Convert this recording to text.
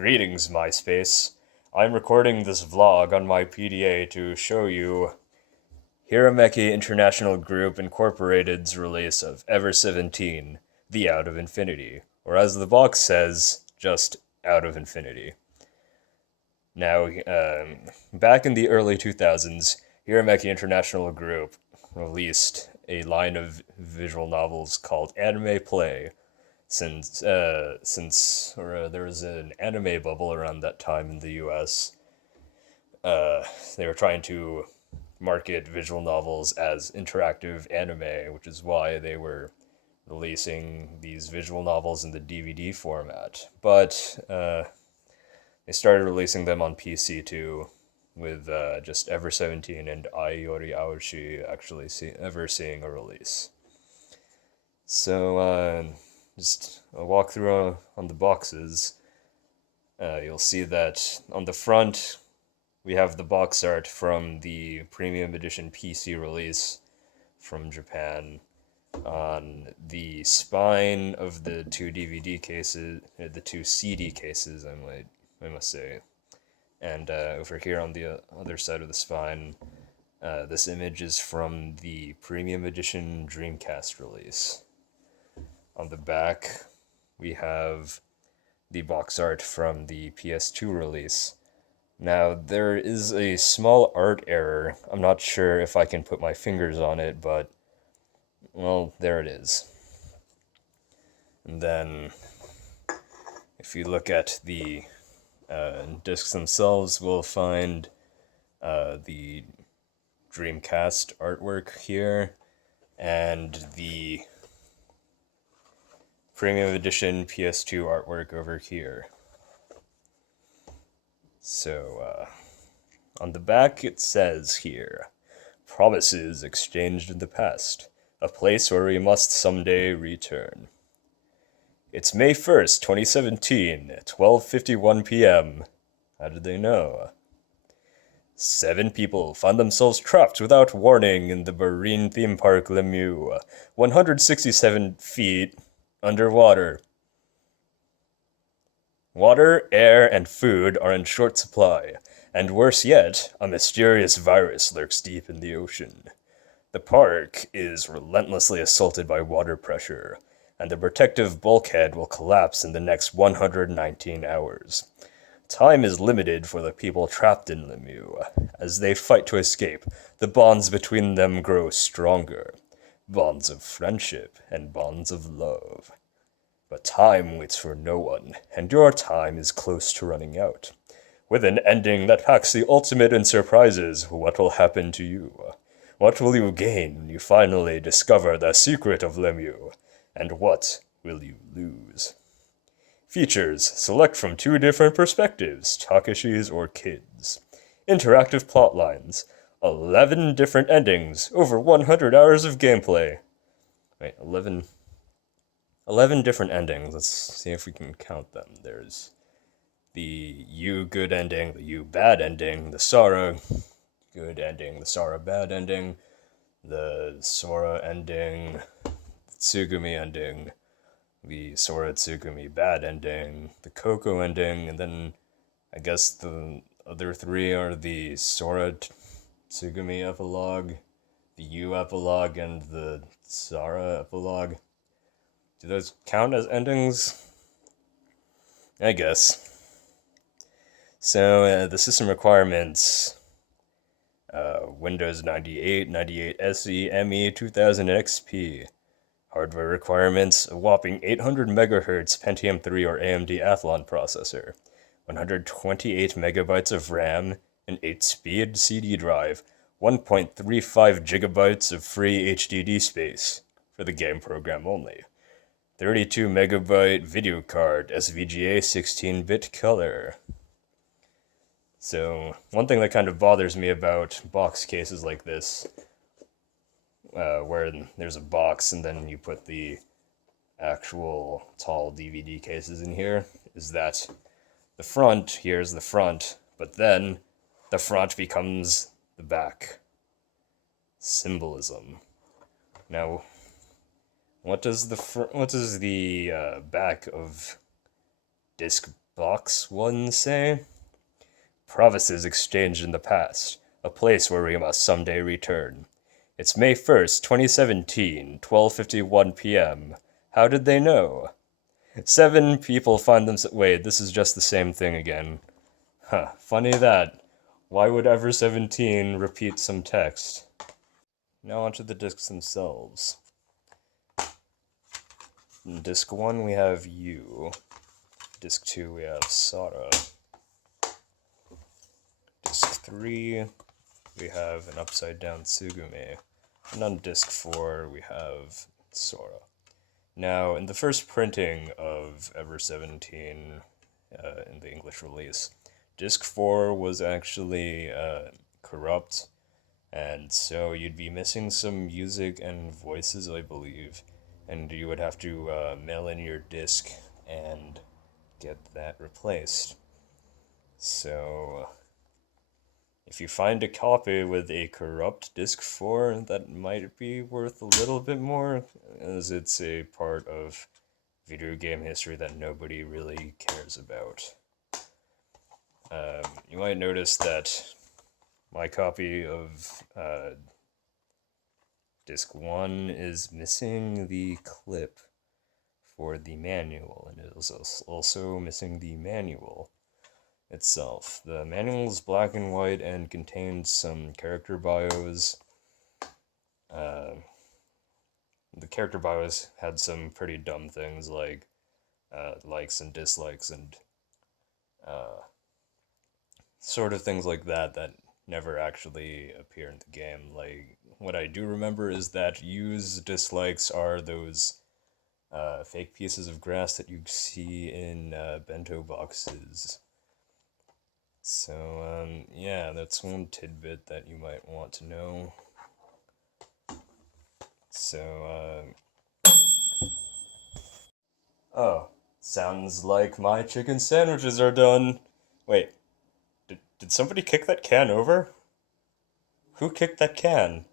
Greetings, MySpace. I'm recording this vlog on my PDA to show you Hirameki International Group Incorporated's release of Ever17, The Out of Infinity, or as the box says, just Out of Infinity. Now, back in the early 2000s, Hirameki International Group released a line of visual novels called Anime Play, since there was an anime bubble around that time in the US. They were trying to market visual novels as interactive anime, which is why they were releasing these visual novels in the DVD format. But they started releasing them on PC too, with just Ever17 and Aiyori Aoshi actually ever seeing a release. So, just a walkthrough on the boxes. You'll see that on the front, we have the box art from the Premium Edition PC release from Japan. On the spine of the two DVD cases, the two CD cases, I must say. And over here on the other side of the spine, this image is from the Premium Edition Dreamcast release. On the back, we have the box art from the PS2 release. Now, there is a small art error. I'm not sure if I can put my fingers on it, but, well, there it is. And then, if you look at the discs themselves, we'll find the Dreamcast artwork here, and the Premium Edition PS2 artwork over here. So, on the back it says here, "Promises exchanged in the past, a place where we must someday return." It's May 1st, 2017, at 12:51 p.m. How did they know? 7 people found themselves trapped without warning in the marine theme park Lemieux, 167 feet underwater. Water, air, and food are in short supply, and worse yet, a mysterious virus lurks deep in the ocean. The park is relentlessly assaulted by water pressure, and the protective bulkhead will collapse in the next 119 hours. Time is limited for the people trapped in Lemieux. As they fight to escape, the bonds between them grow stronger. Bonds of friendship and bonds of love. But time waits for no one, and your time is close to running out. With an ending that packs the ultimate in surprises, what will happen to you? What will you gain when you finally discover the secret of Lemieux? And what will you lose? Features: select from 2 different perspectives, Takeshi's or Kid's. Interactive plotlines. 11 different endings, over 100 hours of gameplay. Wait, 11 different endings. Let's see if we can count them. There's the you good ending, the you bad ending, the Sora good ending, the Sora bad ending, the Sora ending, Tsugumi ending, the Sora Tsugumi bad ending, the Coco ending, and then I guess the other 3 are the Sora Tsugumi epilogue, the you epilogue, and the Sara epilogue. Do those count as endings? I guess. So, the system requirements: Windows 98, 98 SE, ME, 2000 XP. Hardware requirements: a whopping 800 MHz Pentium 3 or AMD Athlon processor, 128 megabytes of RAM, an 8-speed CD drive, 1.35 gigabytes of free HDD space, for the game program only, 32 megabyte video card, SVGA 16-bit color. So, one thing that kind of bothers me about box cases like this, where there's a box and then you put the actual tall DVD cases in here, is that the front, here's the front, but then the front becomes the back. Symbolism. Now, what does the back of disc Box 1, say? Promises exchanged in the past, a place where we must someday return. It's May 1st, 2017, 12:51 p.m. How did they know? 7 people find them. Wait, this is just the same thing again. Huh, funny that. Why would Ever17 repeat some text? Now onto the discs themselves. In disc 1 we have you. Disc 2 we have Sara. Disc 3 we have an upside down Tsugumi. And on disc 4 we have Sora. Now, in the first printing of Ever17 in the English release, disc 4 was actually corrupt, and so you'd be missing some music and voices, I believe, and you would have to mail in your disc and get that replaced. So, if you find a copy with a corrupt disc 4, that might be worth a little bit more, as it's a part of video game history that nobody really cares about. You might notice that my copy of disc 1 is missing the clip for the manual, and it is also missing the manual itself. The manual is black and white and contains some character bios. The character bios had some pretty dumb things like likes and dislikes and sort of things like that that never actually appear in the game. Like, what I do remember is that U's dislikes are those fake pieces of grass that you see in bento boxes. So, yeah, that's one tidbit that you might want to know. So, oh, sounds like my chicken sandwiches are done. Wait, did somebody kick that can over? Who kicked that can?